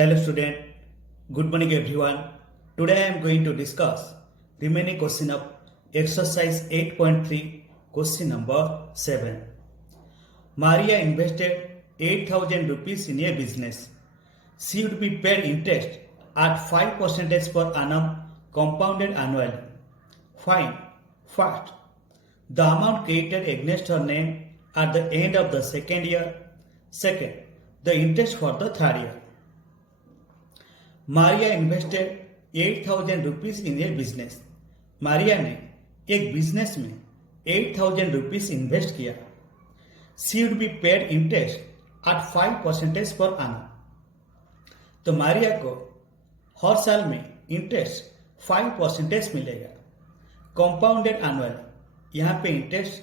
Hello student, good morning everyone. Today I am going to discuss remaining question of exercise 8.3 question number 7. Maria invested 8,000 rupees in a business. She would be paid interest at 5% per annum compounded annually. Find first the amount credited against her name at the end of the second year. Second, the interest for the third year. Maria इन्वेस्टेड 8,000 rupees in ए बिजनेस. मारिया ने एक बिजनेस में 8,000 rupees invest किया. She would be paid interest eight 5% per annum. तो मारिया को हर साल में इंटरेस्ट 5% मिलेगा. Compounded annually, यहाँ पे इंटरेस्ट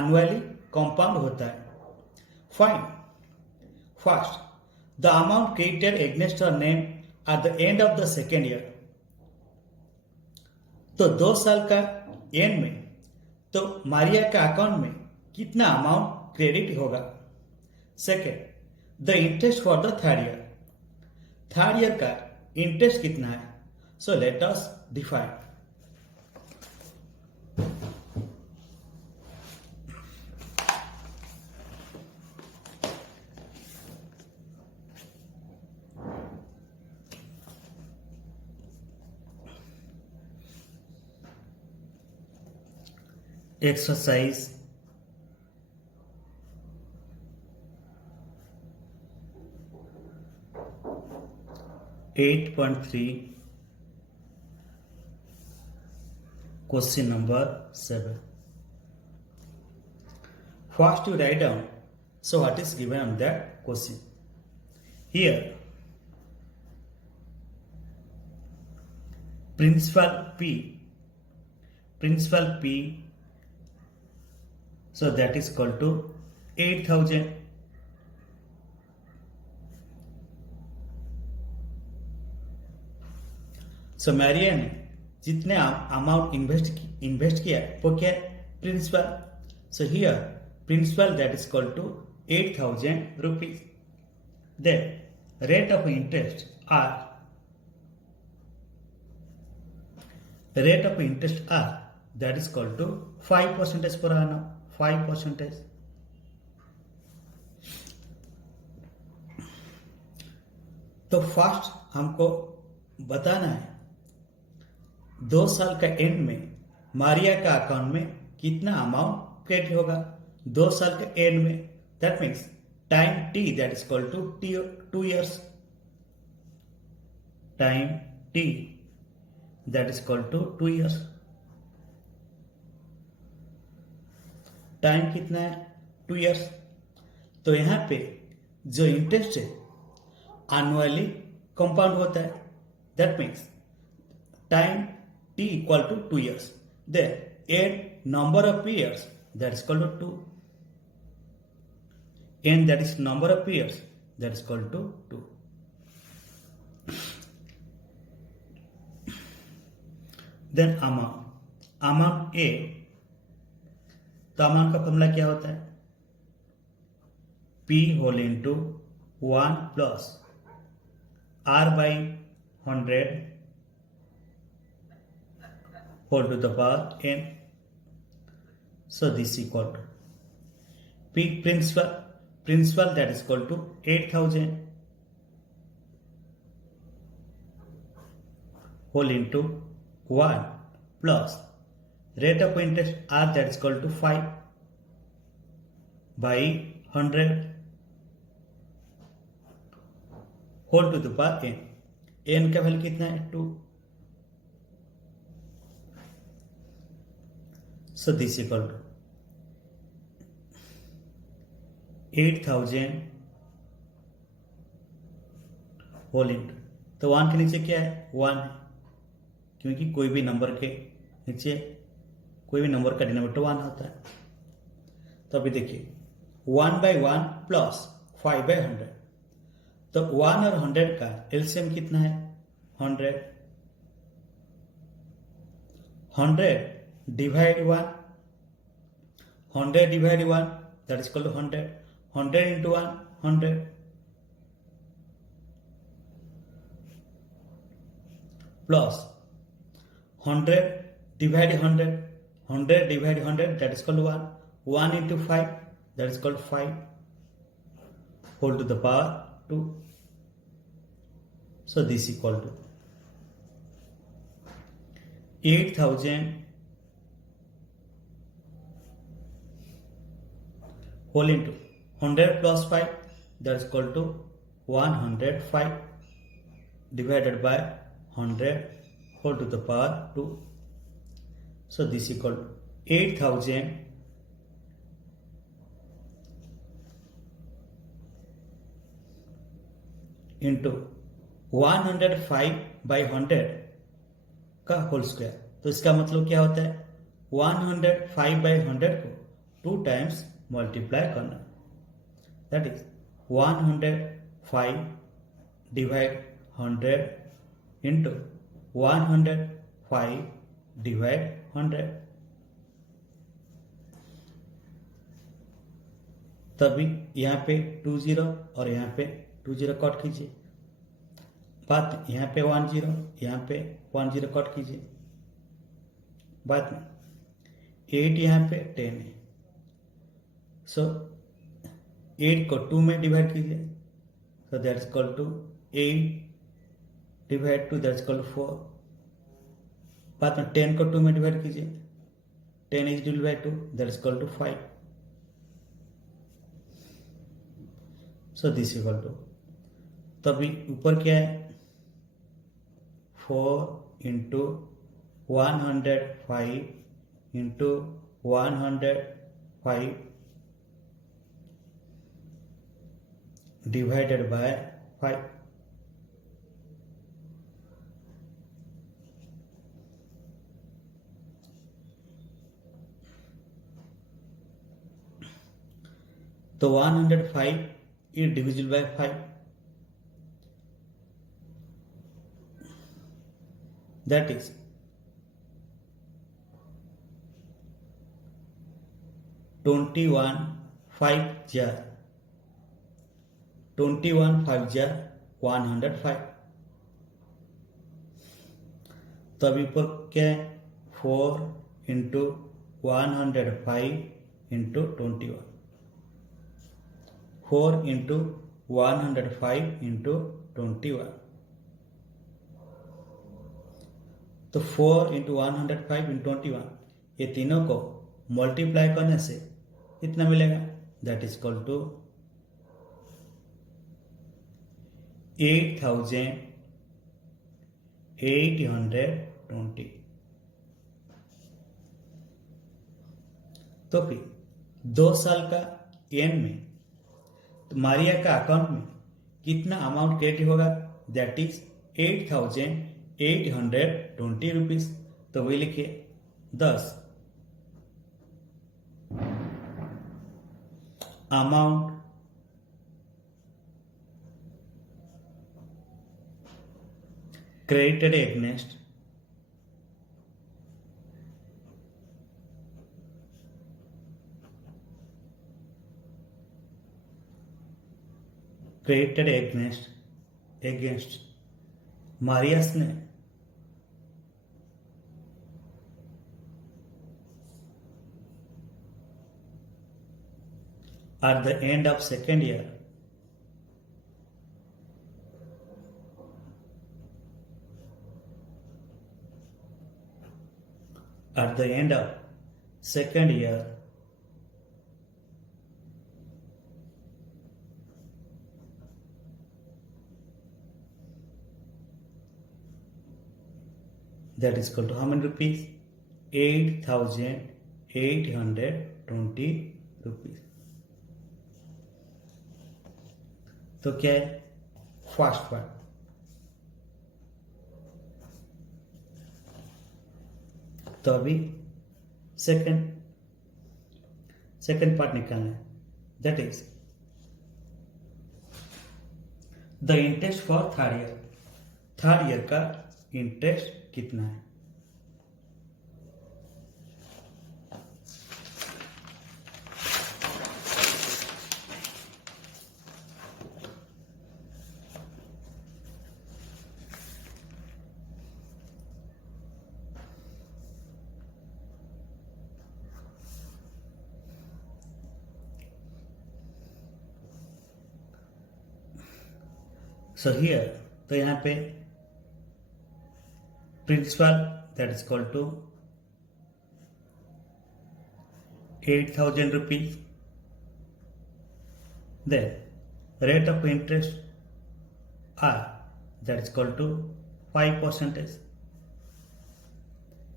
एनुअली कंपाउंड होता है. Find first the amount credited against her name at the end of the second year. तो 2 साल का एंड में तो मारिया का अकाउंट में कितना अमाउंट क्रेडिट होगा. Second, the interest for the third year. Third year का इंटरेस्ट कितना है. So let us define. Exercise 8.3 question number 7. First you write down so what is given on that question. Here principal P, so that is equal to 8,000. So Maria ने जितने amount invest किया वो क्या है. Principal. So here principal that is equal to 8,000 rupees. Then rate of interest R. Rate of interest R that is equal to 5% per annum. 5%. तो फर्स्ट हमको बताना है 2 साल का एंड में मारिया का अकाउंट में कितना अमाउंट क्रेडिट होगा. 2 साल का एंड में that means time T that is equal to 2 years. Time T that is equal to 2 years. Time कितना है 2 years. तो यहां पे जो इंटरेस्ट है एनुअली कंपाउंड होता है. That means time T equal to 2 years. Then add number of years that is equal to 2 and that is number of years that is equal to 2. Then amount A. तो amount का formula क्या होता है. P whole into 1 plus R by 100 whole to the power n. So this equal to P principal that is equal to 8,000 whole into 1 plus rate of interest R that is equal to 5 by 100 whole to the power n. n का वैल्यू कितना है 2. so this equal to 8,000 whole into. तो 1 के नीचे क्या है 1 है क्योंकि कोई भी नंबर के नीचे कोई भी नंबर का डिनोमिनेटर 1 होता है. तो अभी देखिए 1 by 1 प्लस 5 by 100. तो 1 और 100 का एलसीएम कितना है 100. 100 divide 1. 100 divide 1 that is equal to 100. 100 into 1 100. plus 100 divide 100, 100 divide 100, that is called 1. 1 into 5, that is called 5, whole to the power 2. So this is equal to 8,000 whole into 100 plus 5, that is equal to 105 divided by 100 whole to the power 2. So this is equal to 8,000 into 105 by 100 का whole square. तो इसका मतलब क्या होता है, 105 by 100 को 2 times multiply करना. That is 105 डिवाइड 100 इंटू 105 डिवाइड 100. तभी यहाँ पे 20 और यहाँ पे 20 कट कीजिए. बात यहाँ पे 10, यहाँ पे 10 कट कीजिए. बात में 8 यहाँ पे 10 है. सो 8 को 2 में डिवाइड कीजिए. So that is equal to 8 divide 2, that is equal to 4. बाद में 10 को 2 में डिवाइड कीजिए. 10 is divide by 2, that is equal to 5. So this equal to, तभी ऊपर क्या है, 4 इंटू 105 इंटू 105 डिवाइडेड बाय 5. तो 105 is divisible by 5. That is 21 5 jar 105. तो अभी ऊपर क्या है, 4 इंटू 105 इंटू 21, 4 इंटू 105 इंटू 21. तो 4 इंटू 105 इंटू 21, ये तीनों को मल्टीप्लाई करने से कितना मिलेगा, दैट इज इक्वल टू 8,820. तो फिर 2 साल का एंड में तो मारिया का अकाउंट में कितना अमाउंट क्रेडिट होगा, दैट इज 8,820 रुपीज. तो वही लिखिए 10 amount credited against Maria's name at the end of second year. At the end of second year, that is equal to how many rupees? 8,820 rupees. तो क्या है, फर्स्ट पार्ट. तो अभी सेकंड पार्ट निकालना है, that is the interest for third year का interest कितना है. सो हियर तो यहाँ पे principal that is equal to 8,000 rupees. Then rate of interest R that is equal to 5%.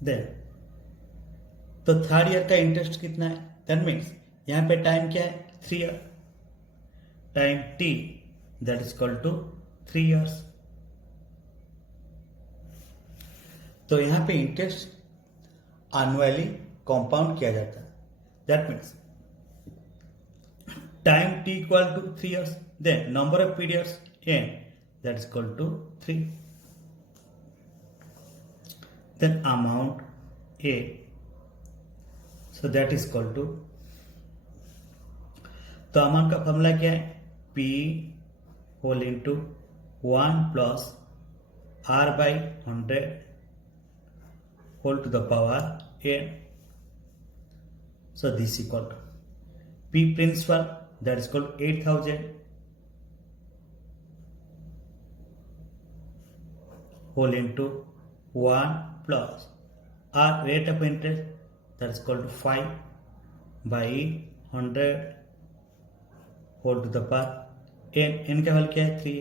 Then तो थर्ड ईयर का इंटरेस्ट कितना है? दैट मीन्स यहाँ पे टाइम क्या है? 3 year. Time T that is equal to 3 years. तो यहाँ पे इंटरेस्ट एनुअली कंपाउंड किया जाता है. That means time T equal to 3 years, then number of periods N that is equal to 3. Then amount A, so that is equal to, तो amount का formula क्या है? P whole into 1 plus R by 100 whole to the power N. So this equal to P principal that is equal to 8,000 whole into 1 plus R rate of interest that is equal to 5 by 100 whole to the power n का वैल्यू क्या है? 3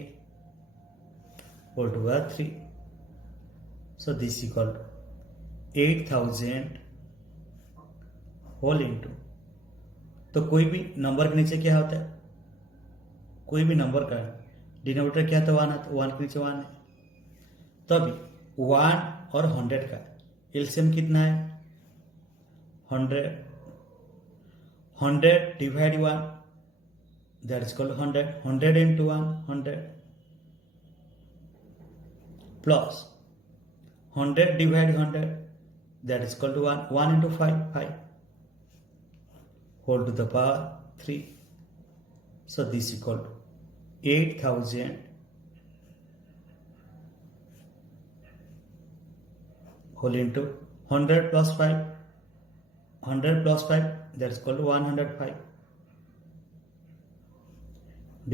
whole to the 3. So this equal to 8,000 whole into, तो कोई भी नंबर के नीचे क्या होता है? कोई भी नंबर का डिनोमिनेटर क्या था? 1 आता, 1 के नीचे 1 है. तो अभी 1 और 100 का एलसीएम कितना है? 100. 100 divide 1 that is equal 100. 100 into 1 100 plus 100 divide 100 that is equal to 1. 1 into 5 5 whole to the power 3. So this equal to 8,000 whole into 100 plus 5. 100 plus 5 that is equal to 105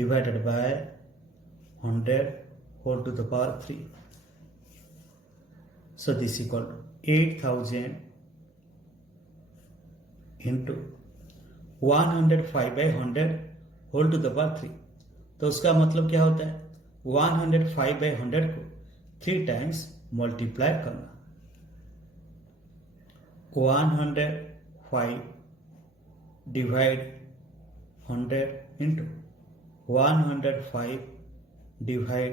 divided by 100 whole to the power 3. So this equal to 8,000 into 105 by 100 whole to the power 3. तो उसका मतलब क्या होता है? 105 by 100 को 3 times multiply करना. 105 डिवाइड 100 इंटू 105 डिवाइड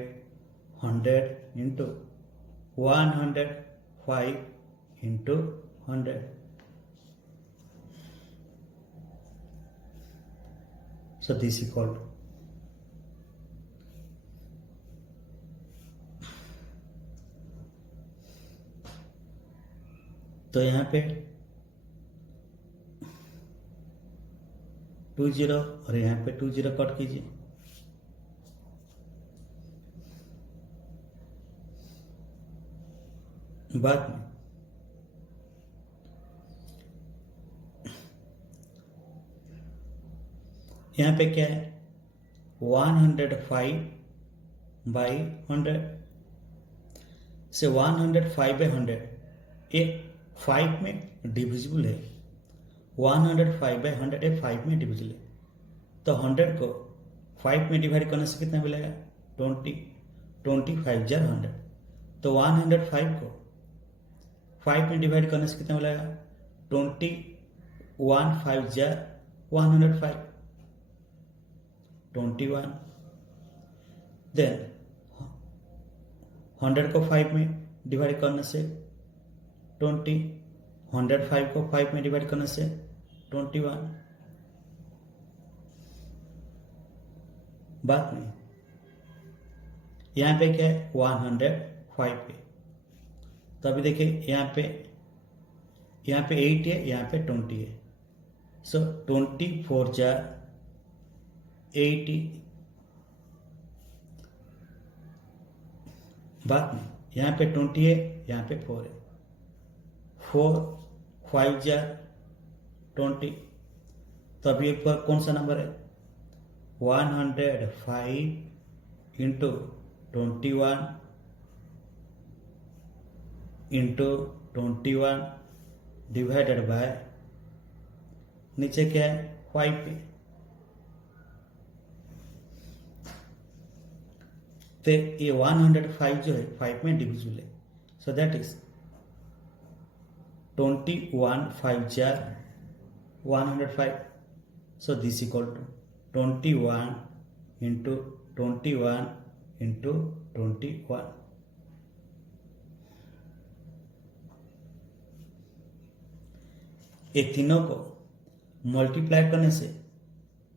100 इंटू 105 इंटू 100. So this equal to तो यहाँ पे 20 और यहाँ पे 20 कट कीजिए. बाद में यहाँ पे क्या है? 105 बाई 100 से 105 बाई 100 ये 5 में डिविजिबल है. 105 बाई 100 ये 5 में डिविजिबल है. तो 100 को 5 में डिवाइड करने से कितना मिलेगा? 20. 25 जार 100. तो 105 को 5 में डिवाइड करने से कितना मिलेगा? 21 5 जार 105. 21. देन 100 को 5 में डिवाइड करने से 20. 105 को 5 में डिवाइड करने से 21. बात नहीं. यहाँ पे क्या है? 105 पे. तो अभी देखिए यहाँ पे 8 है, यहाँ पे 20 है. सो 24 जार 80. बात नहीं. यहाँ पे 20 है, यहाँ पे 4 है. 4 5 जार 20. तो अभी एक बार कौन सा नंबर है? 105 इंटू 21 इंटू 21 डिवाइडेड बाय नीचे क्या है 5 पे, तो ये 105 जो है 5 में डिविजिबल है, सो दैट इज 21 5 jar 105, so this equal to 21 into 21 into 21. ये तीनों को मल्टीप्लाई करने से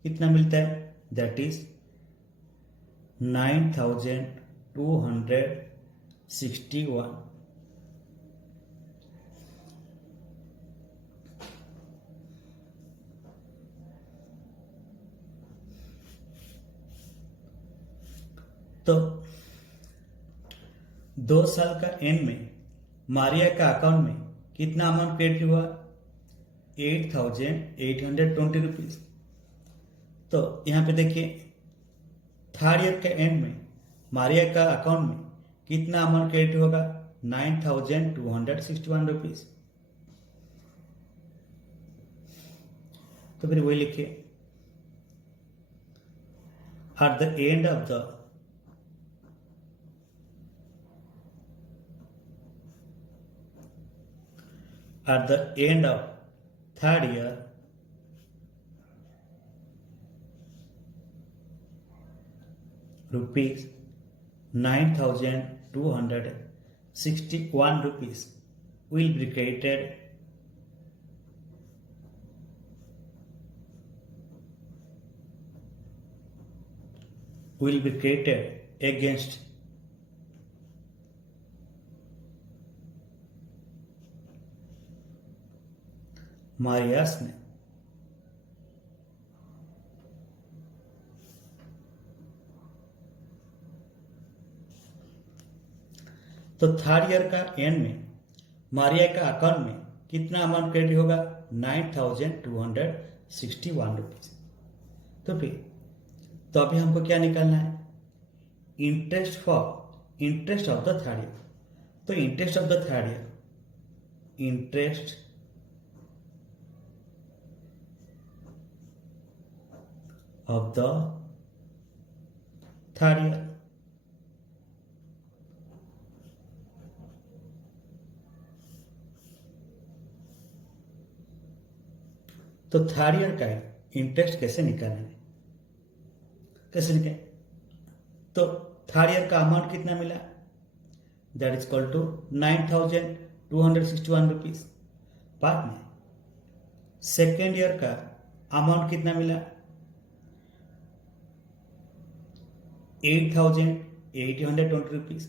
कितना मिलता है, दैट इज 9261. तो 2 साल का एंड में मारिया का अकाउंट में कितना अमाउंट क्रेडिट हुआ, 8820 रुपीज। तो यहाँ पे देखिए थर्ड ईयर के एंड में मारिया का अकाउंट में कितना अमाउंट क्रेडिट होगा, 9261 रुपीज। तो फिर वही लिखिए, eight the end of the third year rupees 9261 rupees will be created against Maria's name. तो थर्ड ईयर का एंड में मारिया का अकाउंट में कितना अमाउंट क्रेडिट होगा, 9261 रुपीज। तो फिर तो अभी हमको क्या निकालना है, interest of the third year. तो interest of the third year, interest of the third year, तो थर्ड ईयर का इंटरेस्ट कैसे निकालना है, कैसे निकाले, तो थर्ड ईयर का अमाउंट कितना मिला, that is equal to 9261 rupees. बाद में सेकेंड ईयर का अमाउंट कितना मिला, 8820 rupees.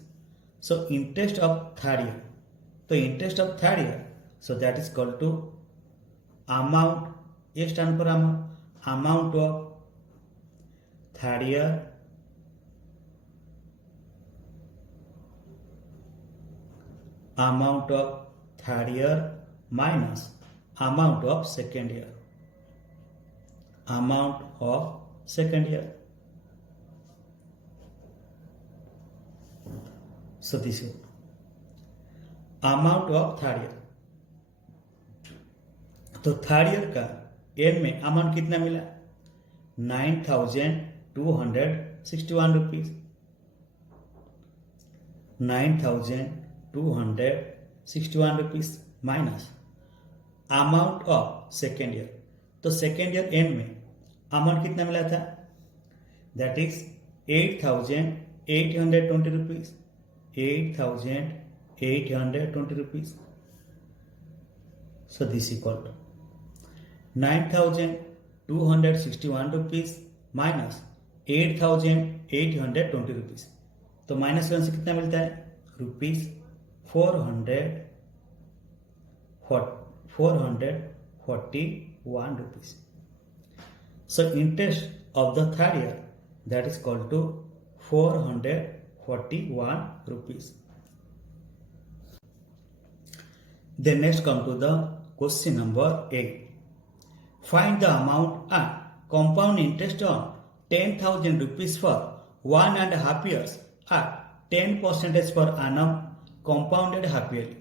So interest of third year, तो interest of third year, so that is equal to amount, ये स्टैंड पर amount of third year minus amount of second year, So this is amount of third year। तो third year का end में amount कितना मिला, 9261 rupees. 9261 rupees minus amount of second year. तो second year and में amount कितना मिला था, दैट इज 8820 रुपीज। 8820 rupees. So this equal to 9261 rupees minus 8820 rupees. तो माइनस वन से कितना मिलता है, रुपीज 441 rupees. So interest of the third year, that is equal to 441 rupees. Then next come to the question number 8. Find the amount and compound interest on 10,000 rupees for 1.5 years at 10% per annum compounded happily.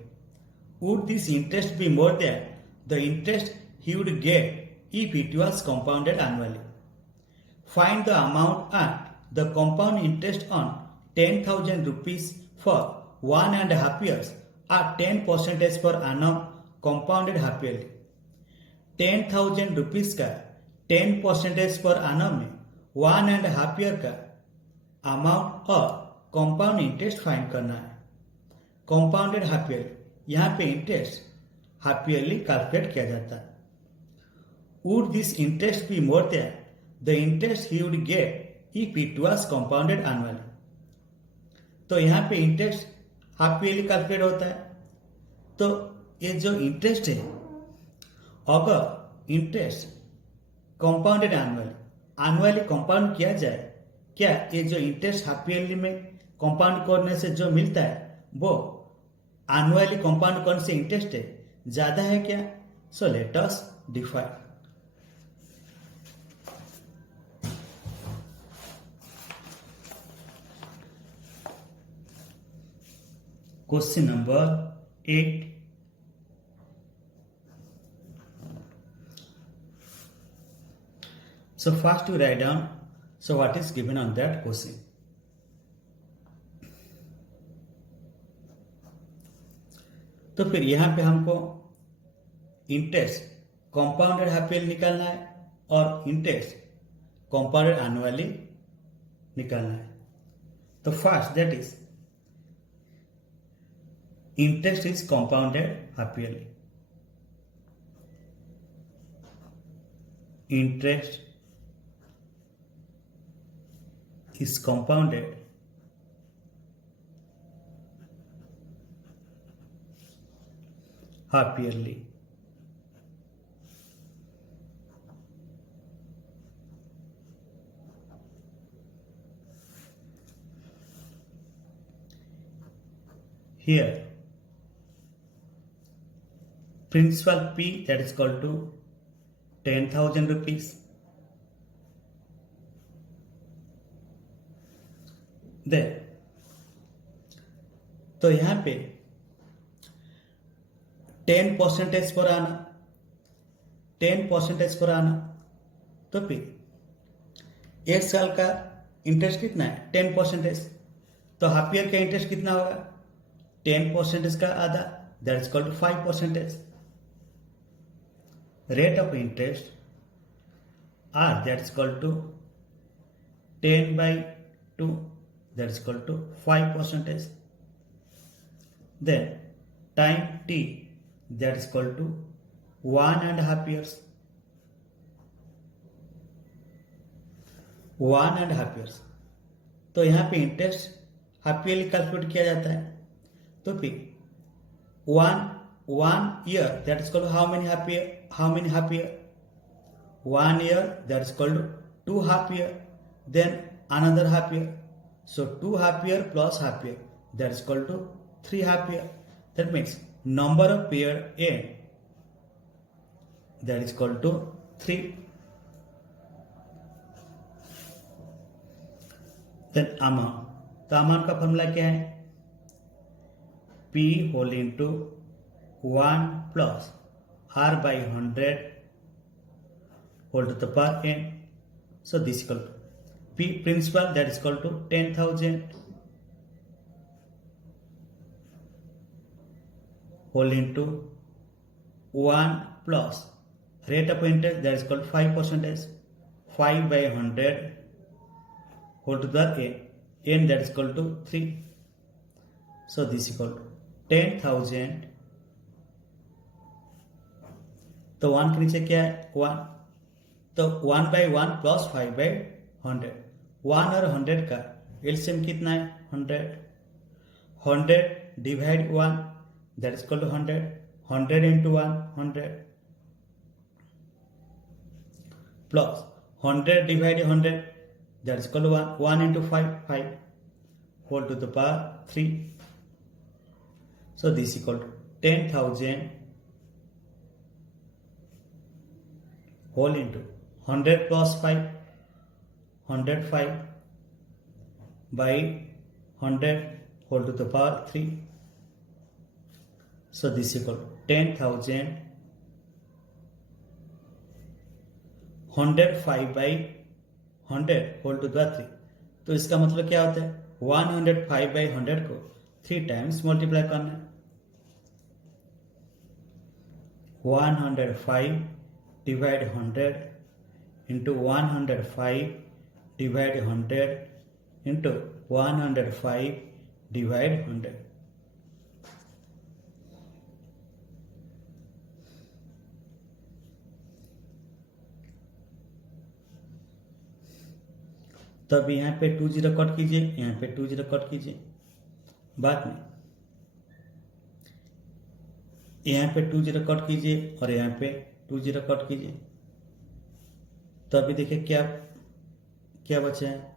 Would this interest be more than the interest he would get if it was compounded annually? Find the amount and the compound interest on 10,000 rupees for 1.5 years at 10% per annum compounded happily. 10,000 रुपीज का 10% पर annum में 1.5 ईयर का अमाउंट और compound interest find करना है. Compounded half yearly, यहाँ पे interest half yearly calculate किया जाता है. Would this interest be more than the interest he would get if it was compounded annually. तो यहाँ पे इंटरेस्ट हाफ ईयरली कैलकुलेट होता है. तो ये जो इंटरेस्ट है, अगर इंटरेस्ट कंपाउंडेड एनुअली कंपाउंड किया जाए, क्या ये जो इंटरेस्ट हाफ ईयरली में कंपाउंड करने से जो मिलता है वो एनुअली कंपाउंड करने से इंटरेस्ट है ज्यादा है क्या? So let us define. Question number 8. So first you write down what is given on that question. तो फिर यहां पे हमको इंटरेस्ट कंपाउंडेड हाफ ईयरली निकालना है और इंटरेस्ट कंपाउंडेड एनुअली निकालना है. तो first that is interest is compounded half yearly. Interest is compounded half yearly. Here principal P, that is equal to 10,000 rupees. तो यहां पे 10% पर आना, 10% पर आना. तो फिर 1 साल का इंटरेस्ट कितना है? 10%. तो हाफ ईयर का इंटरेस्ट कितना होगा? 10% का आधा, that is called 5%. Rate of interest R, that is called to 10/2, that is equal to 5%. Then time t, that is equal to 1.5 years. 1.5 years. तो यहाँ पे इंटरेस्ट हाफ ईयरली कैलकुलेट किया जाता है. तो फिर 1 year, that is called how many half year? 1 year, that is called 2 half year. Then another half year. So 2 half year plus half year, that is equal to 3 half year. That means number of year n, that is equal to 3. Then amount. तो amount का formula क्या है? P whole into 1 plus R/100 whole to the power n. So this equal to P principal, that is equal to 10,000 whole into 1 plus rate of interest, that is called 5%. 5/100 whole to the n, that is equal to 3. So this is equal to 10,000. तो 1 के नीचे क्या है? 1. तो 1/1 plus 5/100. 1 और 100 का एलसीएम कितना है? 100. 100 divide 1, that is equal to 100. 100 into 1, 100 plus 100 divide 100, that is equal to 1. 1 into 5, 5 whole to the power 3. So this equal to 10,000 whole into 100 plus 5, 105 by 100 whole to the power 3. So this is equal to 10,000 105 by 100 whole to the 3. तो इसका मतलब क्या होता है 105 by 100 को 3 times multiply करना है 105 डिवाइड 100 इंटू 105 डिवाइड 100 इंटू 105 डिवाइड 100. तब यहाँ पे 2 जीरो कट कीजिए, यहाँ पे 2 जीरो कट कीजिए, बाद में यहाँ पे 2 जीरो कट कीजिए और यहाँ पे 2 जीरो कट कीजिए. तो अभी देखिए क्या क्या बचा है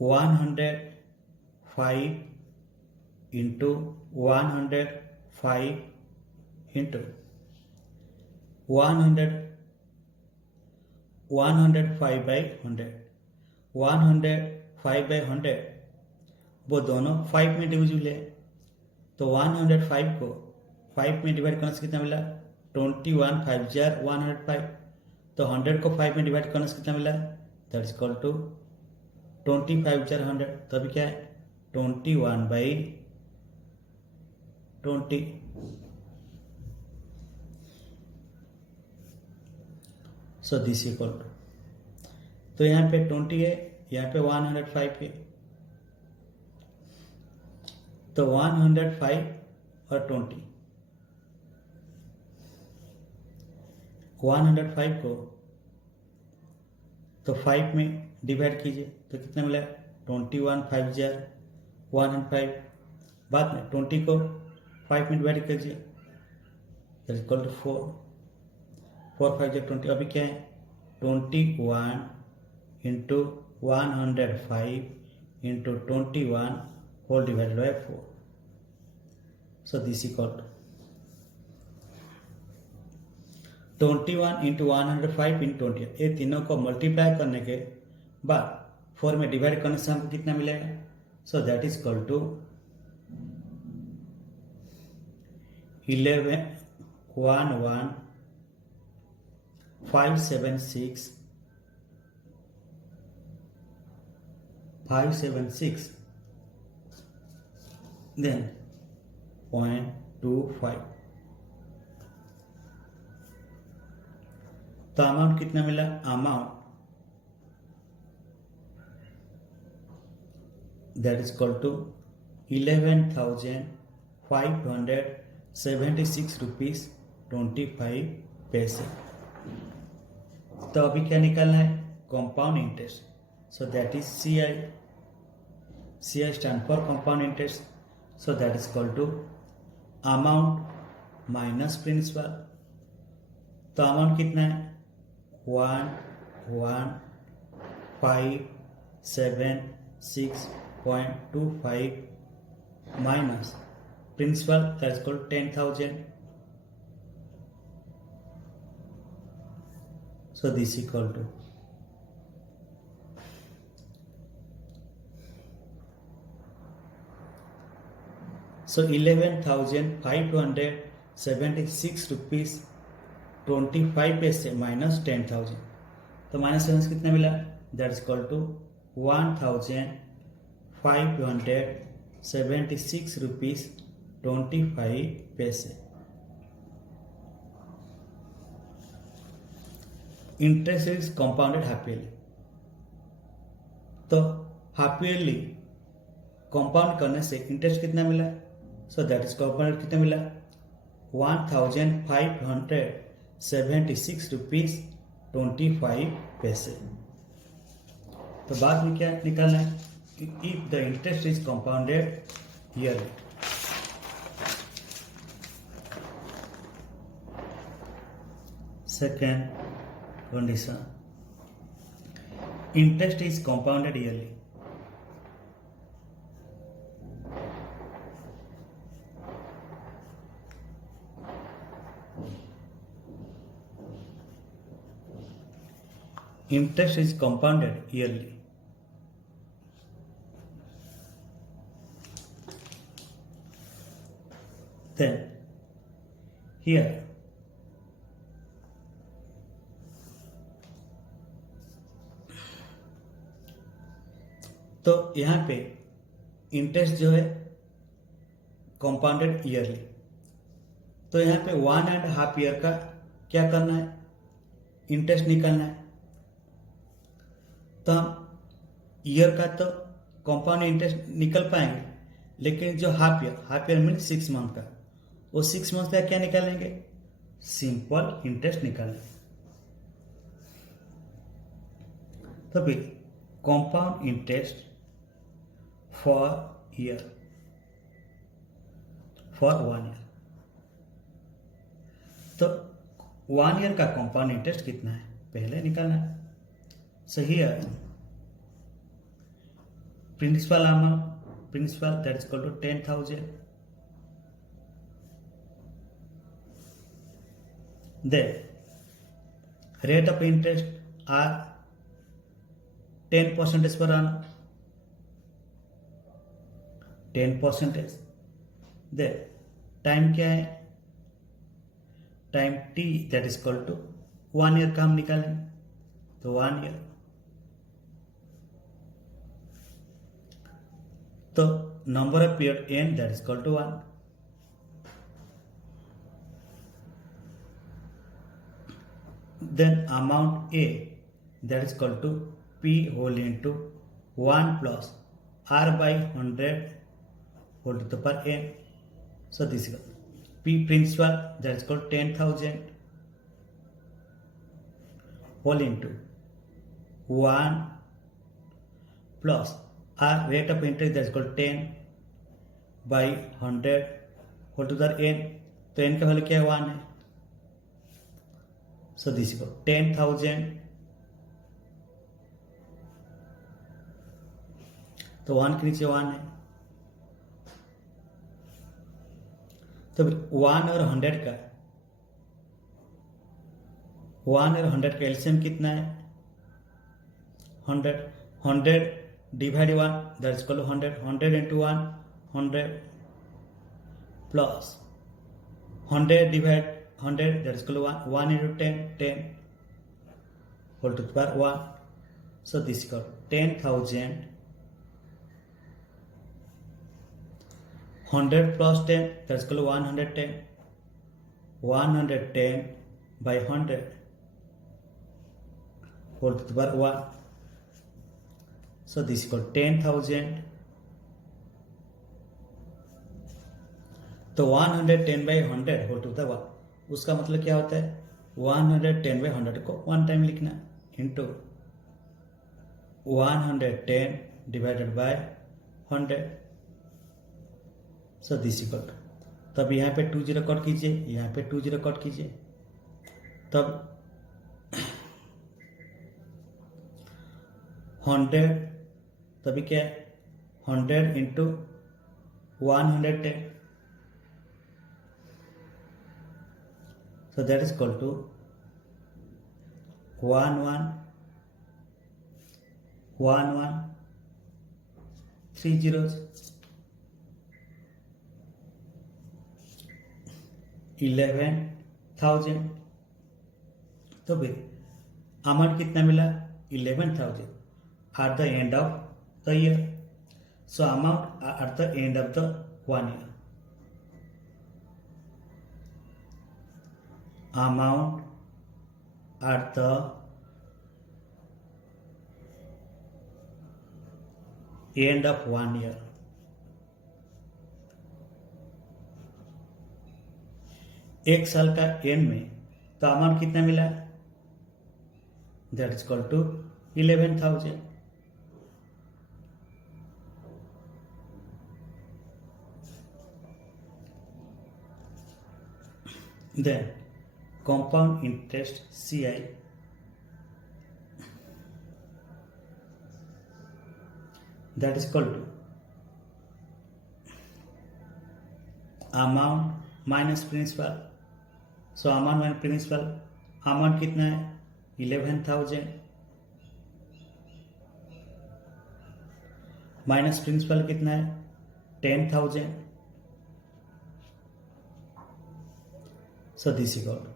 105 इंटू 105 इंटू 105 बाई 100 105 बाई 100 वो दोनों 5 में डिविजिबल है. तो 105 को 5 में डिवाइड करने से कितना मिला 21 5 जार 105. तो 100 को 5 में डिवाइड करने से कितना मिला दैट इज इक्वल टू 25 जार 100. तो अभी क्या है 21 by 20. So this equal to तो यहाँ पे 20 है, यहाँ पे 105 है. तो 105 और 20 105 को तो 5 में डिवाइड कीजिए तो कितना मिला 21 5 जार 105. बाद में 20 को 5 में डिवाइड कीजिए दैट इज इक्वल टू 4 5 जार 20. अभी क्या है 21 into 105 into 21 whole divided by 4. So this equal to 21 into 105 into 20. ये तीनों को मल्टीप्लाई करने के बाद 4 में डिवाइड करने से हमको कितना मिलेगा. So that is equal to 11 576 then 0.25. तो अमाउंट कितना मिला amount that is equal to 11,576 rupees 25 paise. तो अभी क्या निकालना है compound interest. So that is CI. CI stand for compound interest. So that is equal to amount minus principal. तो amount कितना है 11,576.25 minus principal that is equal 10,000. So this equal to so 11,576 rupees 25 पैसे माइनस 10,000. तो minus seven कितना मिला that is equal to 1,576 rupees 25 paise. Interest is compounded half yearly. तो half yearly compound करने से इंटरेस्ट कितना मिला. सो दैट इज कंपाउंडेड कितना मिला 1,576 रुपीज 25 पैसे. तो बाद में क्या निकालना है if the interest is compounded yearly. Second condition interest is compounded yearly. Interest is compounded yearly. then here तो यहाँ पे इंटरेस्ट जो है कंपाउंडेड ईयरली, तो यहाँ पे 1.5 ईयर का क्या करना है, इंटरेस्ट निकालना है। तो हम ईयर का तो कंपाउंड इंटरेस्ट निकल पाएंगे, लेकिन जो हाफ ईयर मीन 6 मंथ का, वो 6 मंथ का क्या निकालेंगे, सिंपल इंटरेस्ट निकालेंगे। तो फिर compound interest for year for 1 year, तो 1 ईयर का कंपाउंड इंटरेस्ट कितना है पहले निकालना है। So here principal amount, principal that is equal to 10,000, then rate of interest are 10% per annum, 10%। then time क्या है, time t that is equal to 1 year का हम निकालेंगे, तो 1 ईयर, तो number of period n that is equal to 1। then amount A that is equal to P whole into 1 plus R by 100 whole to the power n. So this is P principal that is called 10,000 whole into 1 plus R rate of interest that is called 10 by 100 whole to the n. तो n का वैल्यू क्या है, 1 है। So this is 10,000, तो 1 के नीचे 1 है। तो 1 और 100 का, 1 और 100 का एलसीएम कितना है, 100, 100 divide 1 that is equal to 100, 100 into 1 100 plus 100 divide 100 that is equal to 1 into 10 10 whole to the power 1. So this is called 10,000, 100 plus 10 that is equal to 110, 110 by 100 whole to the power 1. So this is called 10,000. तो 110 by 100 whole to the 1, उसका मतलब क्या होता है, 110 by 100 को 1 time लिखना into 110 divided by 100। So this equal to, तब यहाँ पे 2 0 कट कीजिए, यहाँ पे 2 0 कट कीजिए, तब 100, तभी क्या है 100 इंटू 110, so that is equal to 1 1 1 1 3 zeros 11,000। तो फिर अमाउंट कितना मिला, 11,000 at the end of the year. So amount at the end of the 1 year, amount at the end of 1 year, एक साल का एंड में, तो अमाउंट कितना मिला, that is equal to 11,000। then compound interest CI that is equal to amount minus principal. So amount minus principal, amount कितना है 11,000 minus principal कितना है 10,000 So this is called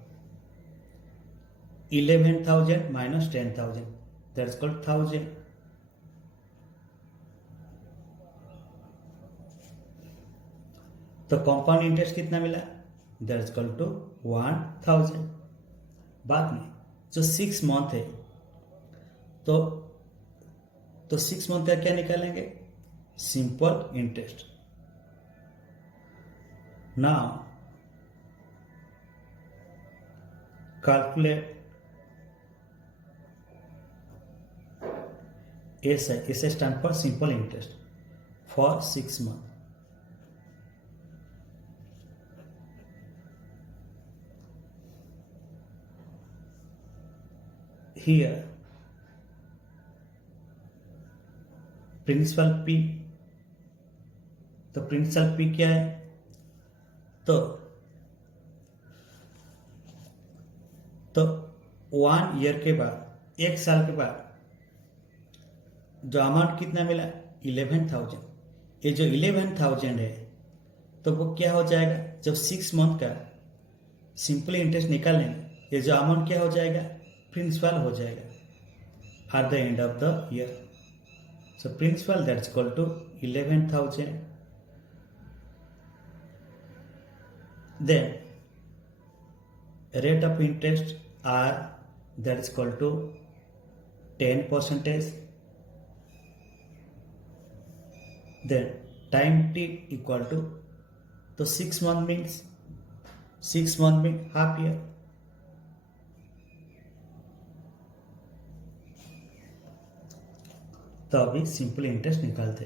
11,000 minus 10,000. That's called 1,000. तो कंपाउंड इंटरेस्ट कितना मिला? That's equal to 1,000. बाद में जो 6 मंथ है तो 6 मंथ का क्या निकालेंगे? Simple interest. Now calculate SI. SI stand for simple interest for 6 months. Here principal P. तो प्रिंसिपल P क्या है? तो 1 ईयर के बाद, 1 साल के बाद जो अमाउंट कितना मिला? 11,000. ये जो 11,000 है तो वो क्या हो जाएगा? जब 6 मंथ का सिंपल इंटरेस्ट निकालेंगे, ये जो अमाउंट क्या हो जाएगा? प्रिंसिपल हो जाएगा at the end of the year. So principal that's equal to 11,000. Then rate of interest R, that is equal to 10%. Then time T equal to, तो 6 month means half year. तो अभी सिंपल इंटरेस्ट निकालते.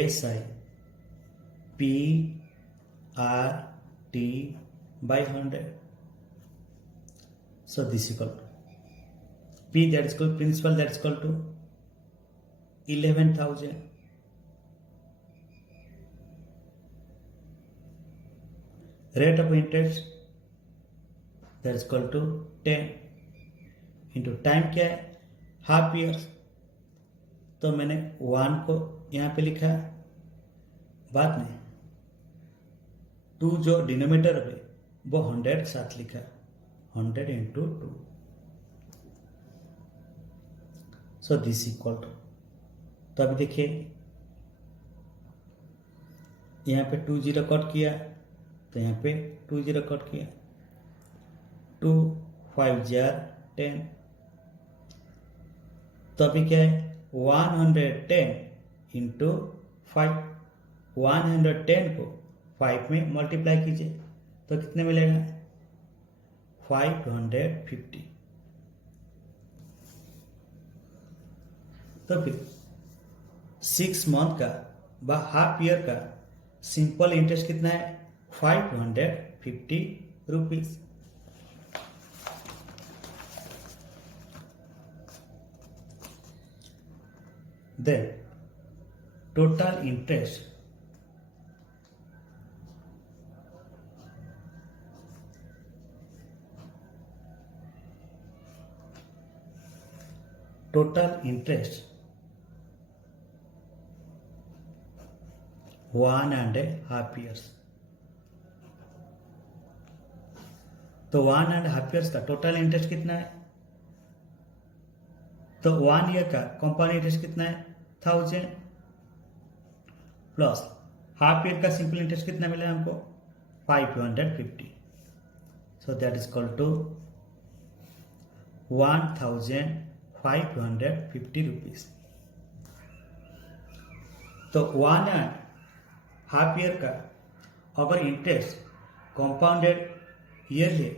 SI P R T by 100. So this is equal to P, that is equal principal, that is equal to 11,000. Rate of interest that is equal to 10 into time क्या है? Half year. तो मैंने 1 को यहाँ पे लिखा. बाद में 2 जो डिनोमिनेटर है वो 100 साथ लिखा. 100 into 2. So this equal to, तो अभी देखिए यहाँ पे 2 0 कट किया तो यहाँ पे 2 0 कट किया. 2 5 जार 10. तो अभी क्या है? 110 इंटू 5. 110 को 5 में मल्टीप्लाई कीजिए तो कितने मिलेगा? 550. तो फिर 6 मंथ का व हाफ ईयर का सिंपल इंटरेस्ट कितना है? 550 rupees. Then total interest one and half years. तो 1 एंड हाफ ईयर्स का टोटल इंटरेस्ट कितना है? तो 1 ईयर का कंपाउंड इंटरेस्ट कितना है? 1,000 प्लस हाफ ईयर का सिंपल इंटरेस्ट कितना मिला हमको? 550. So that is equal to 1,550 rupees. तो 1 एंड हाफ ईयर का अगर इंटरेस्ट कंपाउंडेड ईयर है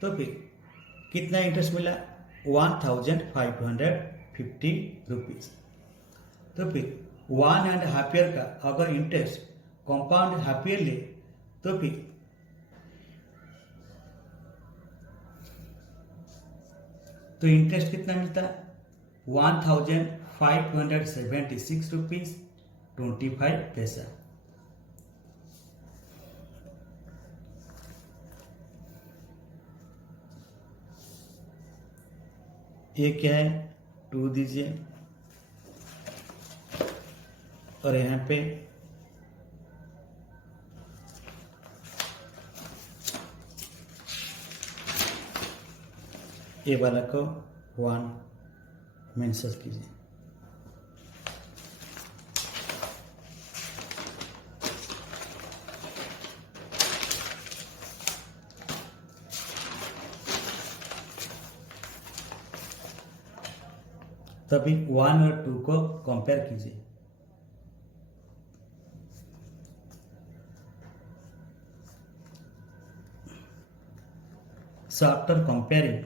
तो फिर कितना इंटरेस्ट मिला? 1,550 रुपीज. तो फिर 1 एंड हाफ ईयर का अगर इंटरेस्ट कंपाउंड हाफ ईयर ले तो फिर तो इंटरेस्ट कितना मिलता है? 1,576 रुपीज 25 पैसा. ये क्या है? 2 दीजिए और यहाँ पे ए वाला को 1 मेंशन कीजिए। तभी 1 और 2 को कंपेयर कीजिए। So after comparing,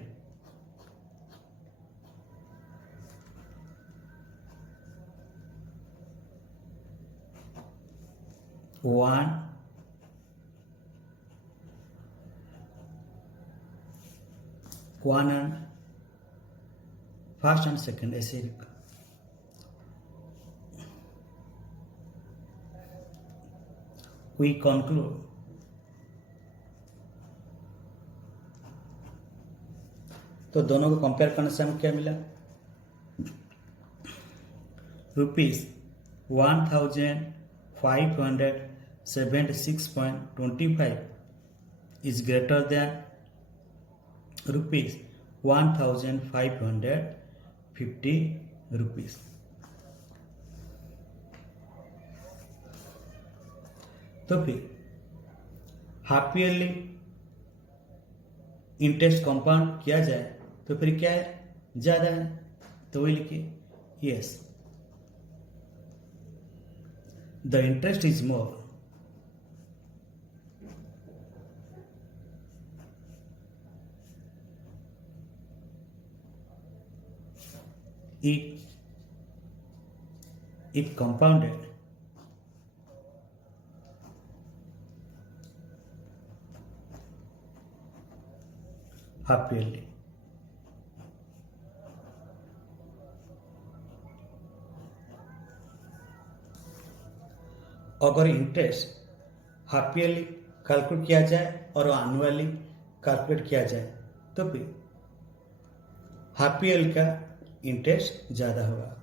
one and first and second ऐसे we conclude तो दोनों को कंपेयर करने से हमें क्या मिला? ₹1576.25 is greater than ₹1550. तो फिर हाफ ईयरली इंटरेस्ट कंपाउंड किया जाए तो फिर क्या है? ज्यादा है, तो वही लिखिए yes, the interest is more. if compounded half yearly, अगर इंटरेस्ट हाफ ईयरली कैलकुलेट किया जाए और एनुअली कैलकुलेट किया जाए तो फिर हाफ ईयर का इंटरेस्ट ज़्यादा होगा।